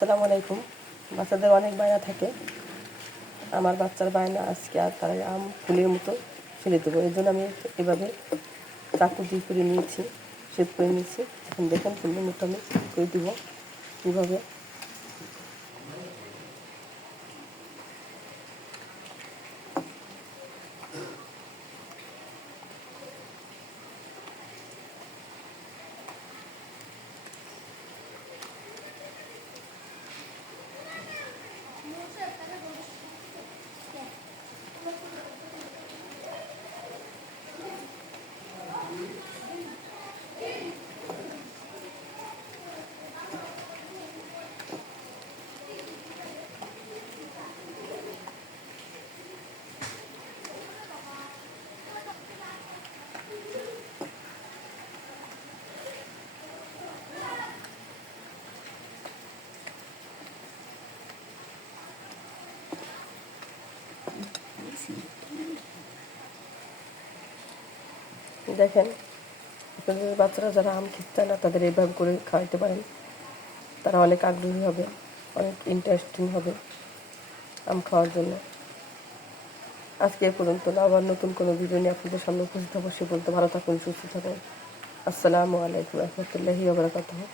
আসসালামু আলাইকুম। বাচ্চাদের অনেক বায়না থাকে। আমার বাচ্চার বায়না আজকে আর তার আম ফুলের মতো ফেলে দেবো, এই জন্য আমি এভাবে চাকু দিয়ে করে নিয়েছি, শেপ করে নিয়েছি। এখন দেখুন ফুলের মতো আমি করে দেবো কীভাবে। দেখেন, আপনাদের বাচ্চারা যারা আম খেতে চায় না তাদের এইভাবে করে খাওয়াইতে পারেন। তারা অনেক আগ্রহী হবে, অনেক ইন্টারেস্টিং হবে আম খাওয়ার জন্য। আজকে এ পর্যন্ত না, আবার নতুন কোনো ভিডিও নিয়ে আপনাদের সামনে উপস্থিত হবো। সে পর্যন্ত ভালো থাকুন, সুস্থ থাকুন। আসসালামু আলাইকুম রহমতুল্লাহি ওয়া বারাকাতুহু।